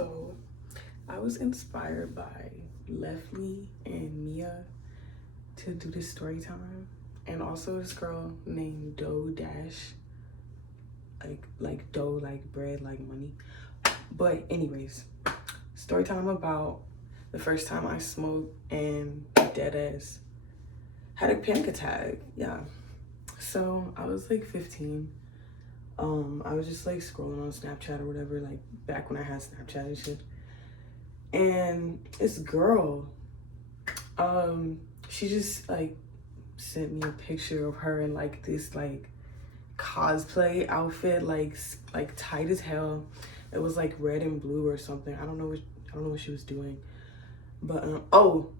So I was inspired by Leslie and Mia to do this story time, and also this girl named Doe Dash, like dough, like bread, like money. But anyways, story time about the first time I smoked and deadass had a panic attack. Yeah. So I was like 15. I was just like scrolling on Snapchat or whatever, like back when I had Snapchat and shit. And this girl, she just like sent me a picture of her in like this like cosplay outfit, like tight as hell. It was like red and blue or something. I don't know what she was doing. But oh,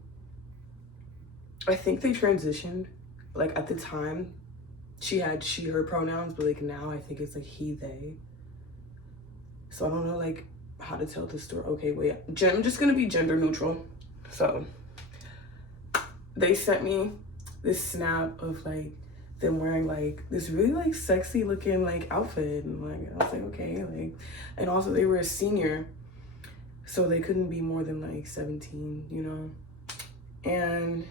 I think they transitioned. Like at the time, she had she her pronouns, but like now I think it's like he they. So I don't know like how to tell the story. Okay, wait. I'm just gonna be gender neutral. So they sent me this snap of like them wearing like this really like sexy looking like outfit, and like I was like, okay, like, and also they were a senior, so they couldn't be more than like 17, you know. And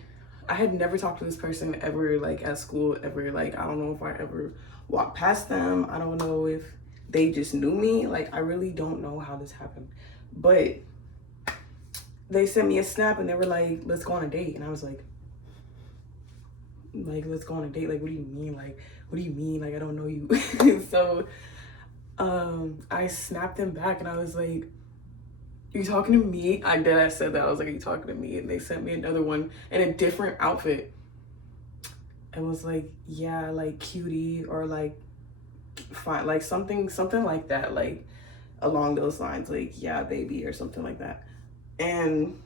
I had never talked to this person ever, like at school ever. Like I don't know if I ever walked past them. I don't know if they just knew me. Like I really don't know how this happened. But they sent me a snap and they were like, let's go on a date. And I was like, let's go on a date? Like, what do you mean? Like, what do you mean? Like, I don't know you. So I snapped them back and I was like, you talking to me? I said that. I was like, are you talking to me? And they sent me another one in a different outfit and was like, yeah, like cutie, or like fine, like something like that, like along those lines, like yeah baby or something like that. And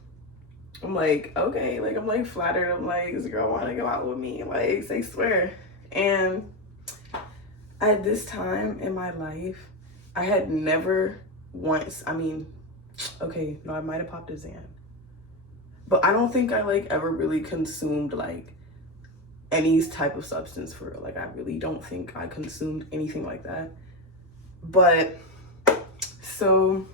I'm like, okay, like I'm like flattered. I'm like, this girl want to go out with me, like say swear. And at this time in my life, I had never once, I mean, okay, no, I might have popped a Xan, but I don't think I like ever really consumed like any type of substance for real. Like I really don't think I consumed anything like that. But so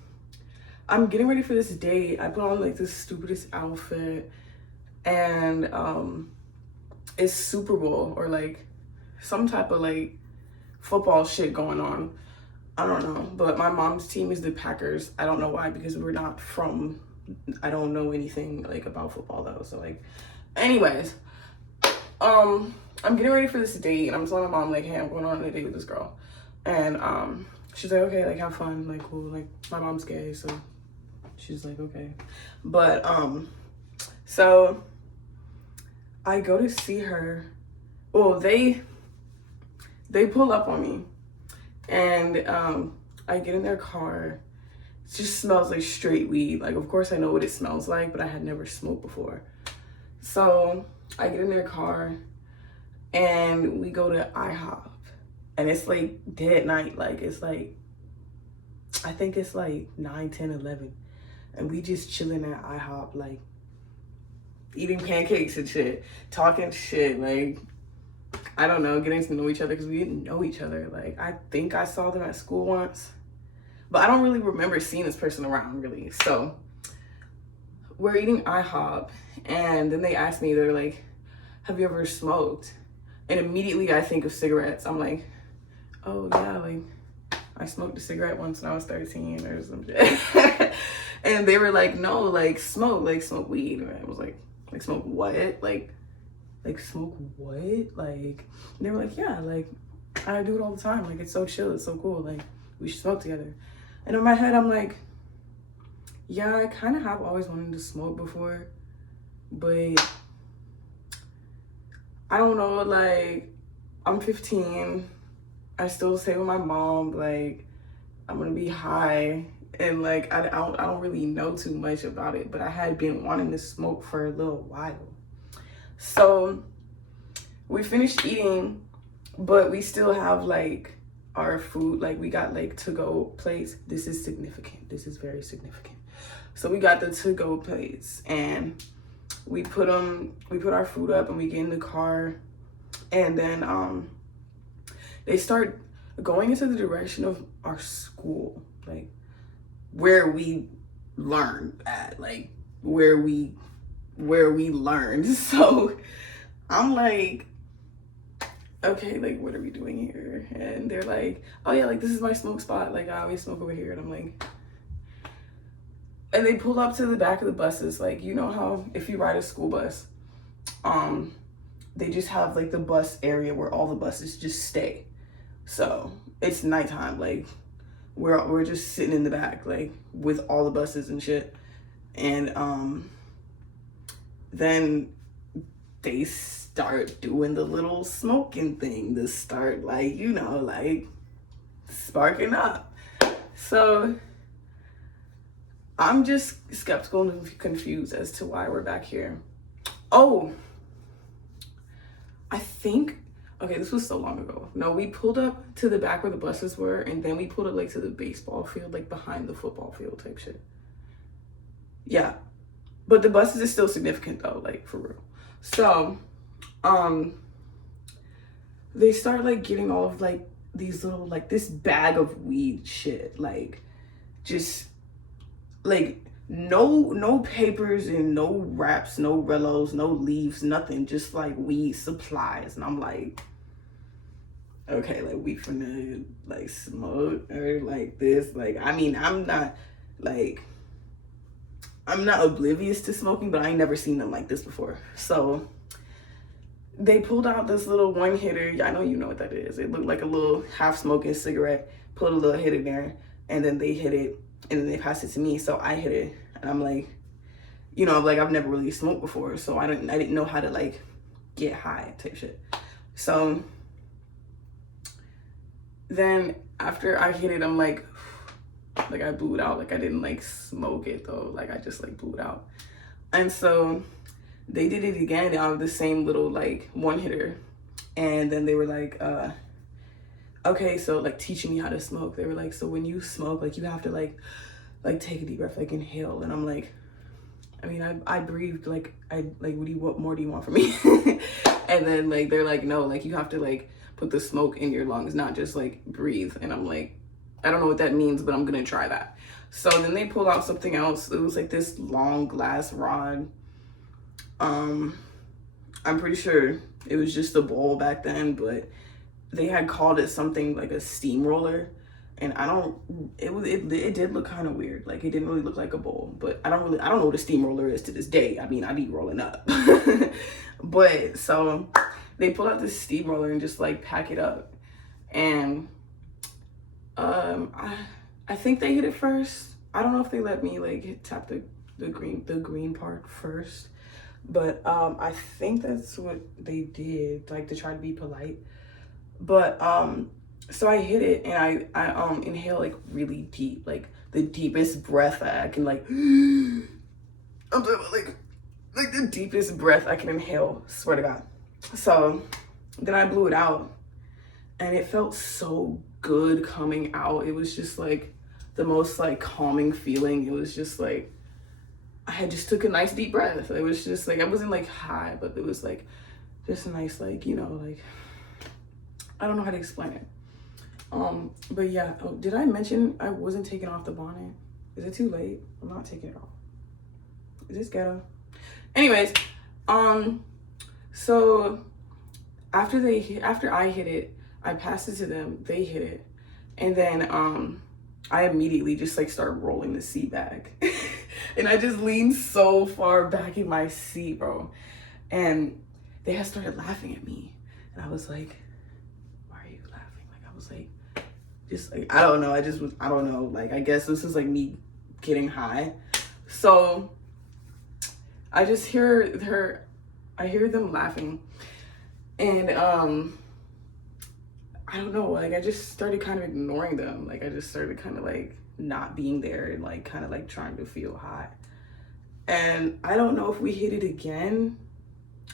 I'm getting ready for this date. I put on like this stupidest outfit, and it's Super Bowl or like some type of like football shit going on. I don't know, but my mom's team is the Packers. I don't know why, because we're not from, I don't know anything like about football though. So like, anyways, I'm getting ready for this date and I'm telling my mom like, hey, I'm going on a date with this girl. And she's like, okay, like have fun, like cool. Like my mom's gay, so she's like, okay. But so I go to see her. Well, they pull up on me, and I get in their car. It just smells like straight weed. Like, of course I know what it smells like, but I had never smoked before. So I get in their car and we go to IHOP, and it's like dead night. Like it's like, I think it's like 9, 10, 11. And we just chilling at IHOP, like eating pancakes and shit, talking shit, like, I don't know, getting to know each other because we didn't know each other. Like, I think I saw them at school once, but I don't really remember seeing this person around really. So we're eating IHOP, and then they asked me, they're like, have you ever smoked? And immediately I think of cigarettes. I'm like, oh yeah, like I smoked a cigarette once when I was 13 or some shit. And they were like, no, like smoke weed. And I was like smoke what? Like smoke what? Like, and they were like, yeah, like I do it all the time. Like it's so chill, it's so cool. Like we should smoke together. And in my head, I'm like, yeah, I kind of have always wanted to smoke before, but I don't know, like I'm 15. I still stay with my mom. Like I'm gonna be high, and like I don't really know too much about it, but I had been wanting to smoke for a little while. So we finished eating, but we still have like our food. Like we got like to-go plates. This is significant. This is very significant. So we got the to-go plates, and we put our food up, and we get in the car, and then they start going into the direction of our school, like where we learn at, like where we learned. So I'm like, okay, like what are we doing here? And they're like, oh yeah, like this is my smoke spot, like I always smoke over here. And I'm like, and they pull up to the back of the buses, like, you know how if you ride a school bus, they just have like the bus area where all the buses just stay. So it's nighttime, like we're just sitting in the back, like with all the buses and shit. And then they start doing the little smoking thing to start, like, you know, like sparking up. So I'm just skeptical and confused as to why we're back here. Oh, I think, okay, this was so long ago. No, we pulled up to the back where the buses were, and then we pulled up like to the baseball field, like behind the football field type shit. Yeah, but the buses is still significant though, like for real. So, they start like getting all of like these little, like this bag of weed shit, like just like no papers and no wraps, no rellos, no leaves, nothing, just like weed supplies. And I'm like, okay, like we finna like smoke or like this. Like, I mean, I'm not oblivious to smoking, but I ain't never seen them like this before. So they pulled out this little one hitter. I know you know what that is. It looked like a little half smoking cigarette, put a little hit in there, and then they hit it, and then they passed it to me. So I hit it, and I'm like, you know, like I've never really smoked before, so I didn't know how to like get high type shit. So then after I hit it, I'm like I blew it out. Like I didn't like smoke it though. Like I just like blew it out. And so they did it again out of the same little like one hitter. And then they were like, okay, so like teaching me how to smoke. They were like, so when you smoke, like you have to like take a deep breath, like inhale. And I'm like, I mean, I breathed, like what more do you want from me? And then like they're like, no, like you have to like put the smoke in your lungs, not just like breathe. And I'm like, I don't know what that means, but I'm gonna try that. So then they pulled out something else. It was like this long glass rod. I'm pretty sure it was just a bowl back then, but they had called it something like a steamroller. And it did look kind of weird. Like it didn't really look like a bowl, but I don't know what a steamroller is to this day. I mean, I be rolling up. But so they pulled out this steamroller and just like pack it up. And I think they hit it first. I don't know if they let me like tap the green part first, but I think that's what they did, like to try to be polite. But so I hit it, and I inhale like really deep, like the deepest breath that I can like I'm talking about like the deepest breath I can inhale, swear to God. So then I blew it out, and it felt so good coming out. It was just like the most like calming feeling. It was just like I had just took a nice deep breath. It was just like I wasn't like high, but it was like just a nice, like, you know, like I don't know how to explain it. But yeah, oh, did I mention I wasn't taking off the bonnet? Is it too late? I'm not taking it off. Is this ghetto? Anyways, so after I hit it, I passed it to them, they hit it, and then I immediately just like started rolling the seat back. And I just leaned so far back in my seat, bro. And they had started laughing at me. And I was like, why are you laughing? Like I was like, just like, I don't know. I don't know. Like, I guess this is like me getting high. So I just hear them laughing. And I don't know, like I just started kind of ignoring them. Like I just started kind of like not being there and like kind of like trying to feel high. And I don't know if we hit it again.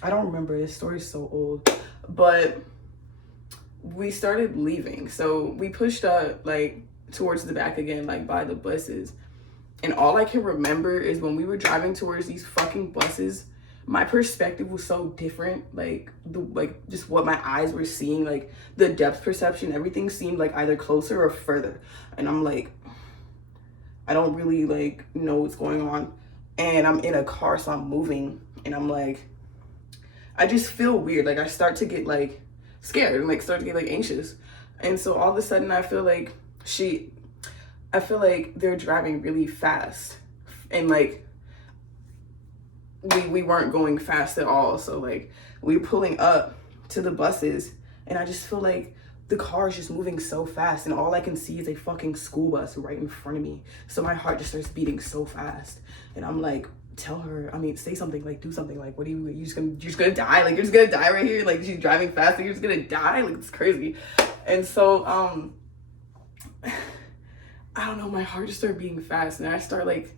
I don't remember, this story's so old. But we started leaving. So we pushed up like towards the back again, like by the buses. And all I can remember is when we were driving towards these fucking buses, my perspective was so different. Like just what my eyes were seeing, like the depth perception, everything seemed like either closer or further. And I'm like, I don't really like know what's going on. And I'm in a car, so I'm moving, and I'm like, I just feel weird. Like I start to get like scared and like start to get like anxious. And so all of a sudden I feel like they're driving really fast, and like we weren't going fast at all. So like we're pulling up to the buses, and I just feel like the car is just moving so fast, and all I can see is a fucking school bus right in front of me. So my heart just starts beating so fast, and I'm like, say something, like do something, like what are you're just gonna die, like you're just gonna die right here, like she's driving fast and you're just gonna die, like it's crazy. And so I don't know, my heart just started beating fast, and I start like,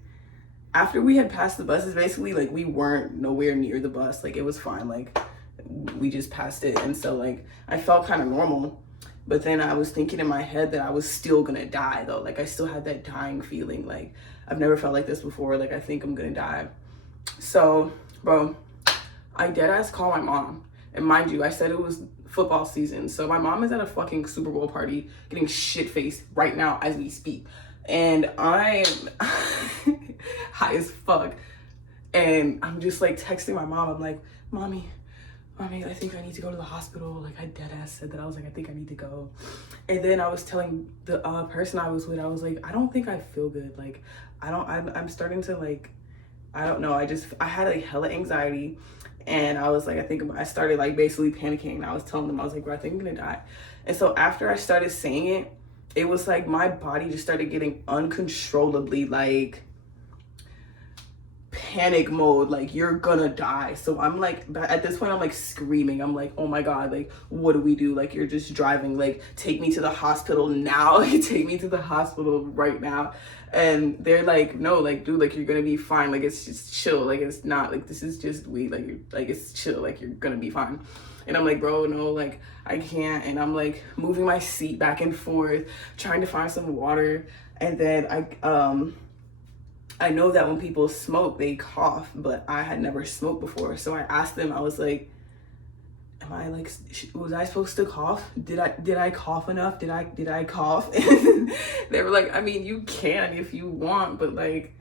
after we had passed the buses, basically like we weren't nowhere near the bus, like it was fine, like we just passed it. And so like I felt kind of normal, but then I was thinking in my head that I was still gonna die though. Like I still had that dying feeling. Like I've never felt like this before. Like I think I'm gonna die. So bro, I dead ass call my mom, and mind you, I said it was football season, so my mom is at a fucking Super Bowl party getting shit faced right now as we speak, and I'm high as fuck, and I'm just like texting my mom. I'm like, mommy, I think I need to go to the hospital. Like I dead ass said that. I was like, I think I need to go. And then I was telling the person I was with, I was like, I don't think I feel good. Like I'm starting to like, I don't know. I had like hella anxiety, and I was like, I started like basically panicking, and I was telling them, I was like, bro, I think I'm gonna die. And so after I started saying it, it was like my body just started getting uncontrollably like panic mode, like you're gonna die. So I'm like, at this point I'm like screaming. I'm like, oh my god, like what do we do? Like you're just driving, like take me to the hospital now. Take me to the hospital right now. And they're like, no, like dude, like you're gonna be fine, like it's just chill, like it's not like this is just weed, like it's chill, like you're gonna be fine. And I'm like, bro, no, like I can't. And I'm like moving my seat back and forth, trying to find some water. And then I know that when people smoke, they cough, but I had never smoked before. So I asked them, I was like, am I like, was I supposed to cough? Did I cough enough? Did I cough? And they were like, I mean, you can if you want, but like,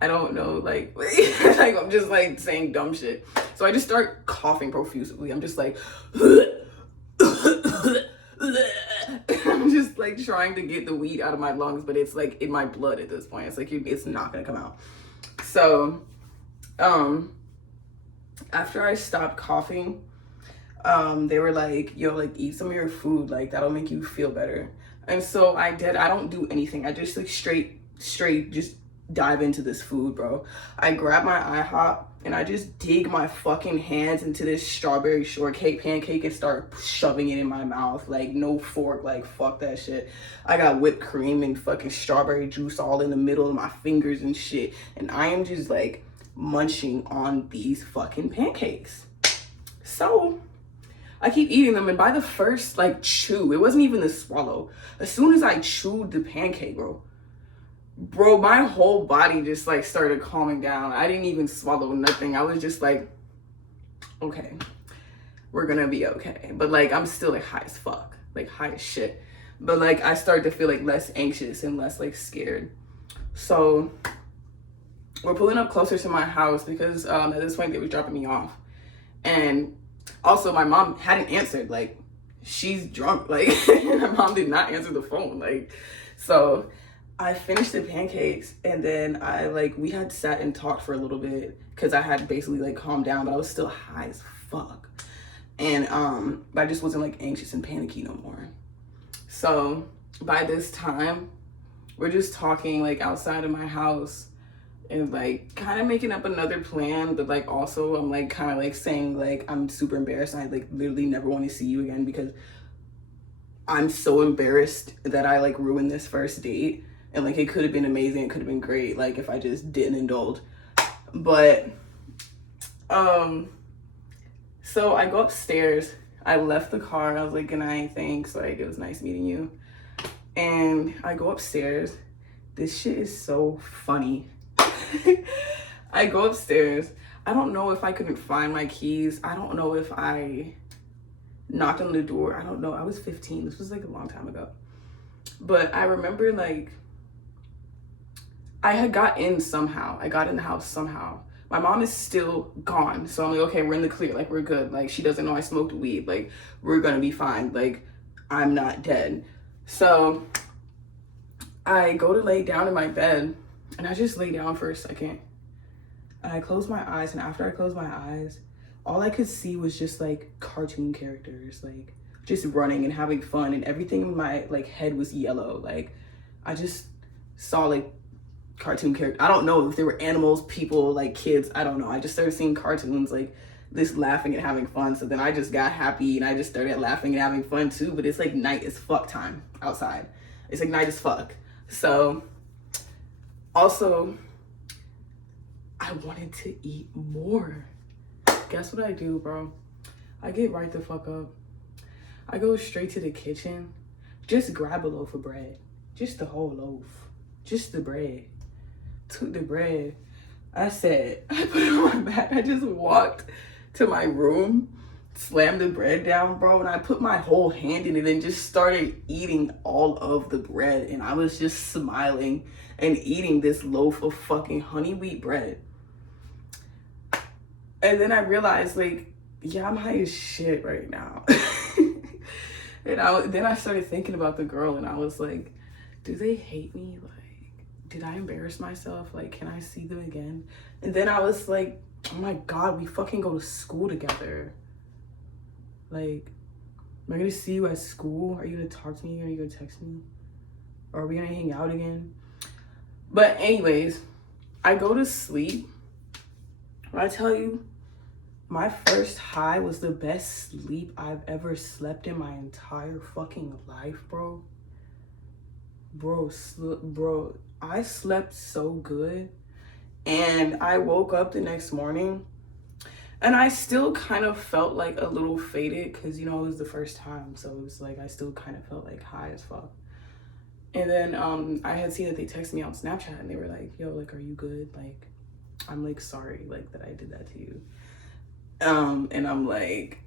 I don't know, like, like I'm just like saying dumb shit. So I just start coughing profusely. I'm just like, I'm just like trying to get the weed out of my lungs, but it's like in my blood at this point. It's like it's not gonna come out. So after I stopped coughing, they were like, yo, like eat some of your food, like that'll make you feel better. And so I did. I don't do anything. I just like straight just dive into this food, bro. I grab my IHOP and I just dig my fucking hands into this strawberry shortcake pancake and start shoving it in my mouth, like no fork, like fuck that shit. I got whipped cream and fucking strawberry juice all in the middle of my fingers and shit, and I am just like munching on these fucking pancakes. So I keep eating them, and by the first like chew, it wasn't even the swallow. As soon as I chewed the pancake, bro, my whole body just like started calming down. I didn't even swallow nothing. I was just like, okay, we're gonna be okay. But like I'm still like high as fuck, like high as shit. But like I started to feel like less anxious and less like scared. So we're pulling up closer to my house because at this point they were dropping me off. And also my mom hadn't answered, like she's drunk, like my mom did not answer the phone, like. So I finished the pancakes, and then we had sat and talked for a little bit because I had basically like calmed down, but I was still high as fuck. And I just wasn't like anxious and panicky no more. So by this time, we're just talking like outside of my house and like kind of making up another plan, but like also I'm like kind of like saying like I'm super embarrassed and I like literally never want to see you again because I'm so embarrassed that I like ruined this first date. And like it could have been amazing, it could have been great, like if I just didn't indulge. But so I go upstairs, I left the car, I was like, good night, thanks, like it was nice meeting you. And I go upstairs. This shit is so funny. I go upstairs. I don't know if I couldn't find my keys. I don't know if I knocked on the door. I don't know. I was 15. This was like a long time ago. But I remember like I had got in somehow. I got in the house somehow. My mom is still gone. So I'm like, okay, we're in the clear. Like, we're good. Like, she doesn't know I smoked weed. Like, we're gonna be fine. Like, I'm not dead. So I go to lay down in my bed, and I just lay down for a second. And I close my eyes, and after I closed my eyes, all I could see was just like cartoon characters, like just running and having fun, and everything in my like head was yellow. Like, I just saw like cartoon characters. I don't know if they were animals, people, like kids. I don't know. I just started seeing cartoons like this, laughing and having fun. So then I just got happy and I just started laughing and having fun too. But it's like night as fuck time outside. It's like night as fuck. So also, I wanted to eat more. Guess what I do, bro? I get right the fuck up. I go straight to the kitchen, just grab a loaf of bread, just the whole loaf, just the bread. Took the bread. I said, I put it on my back. I just walked to my room, slammed the bread down, bro, and I put my whole hand in it and just started eating all of the bread. And I was just smiling and eating this loaf of fucking honey wheat bread. And then I realized, like, yeah, I'm high as shit right now. And then I started thinking about the girl, and I was like, do they hate me? Like, did I embarrass myself? Like, can I see them again? And then I was like, oh my God, we fucking go to school together. Like, am I gonna see you at school? Are you gonna talk to me? Are you gonna text me? Or are we gonna hang out again? But anyways, I go to sleep. When I tell you, my first high was the best sleep I've ever slept in my entire fucking life, bro. Bro, I slept so good. And I woke up the next morning and I still kind of felt like a little faded because, you know, it was the first time. So it was like, I still kind of felt like high as fuck. And then I had seen that they texted me on Snapchat and they were like, yo, like, are you good? Like, I'm like, sorry, like, that I did that to you. And I'm like,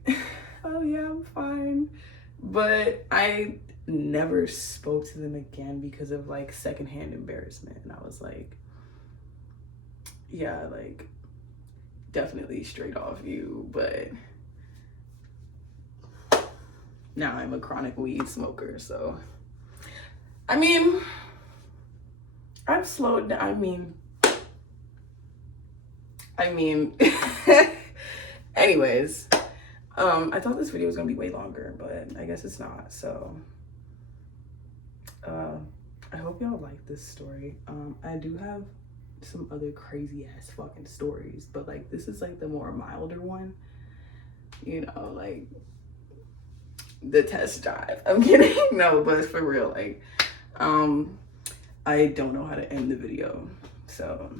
oh yeah, I'm fine. But I never spoke to them again because of like secondhand embarrassment. And I was like, yeah, like, definitely straight off you, but now I'm a chronic weed smoker. So I mean, I've slowed down. I mean anyways, I thought this video was gonna be way longer, but I guess it's not. So I hope y'all like this story. I do have some other crazy ass fucking stories, but like, this is like the more milder one, you know, like the test drive. I'm kidding. No, but for real, like, I don't know how to end the video, so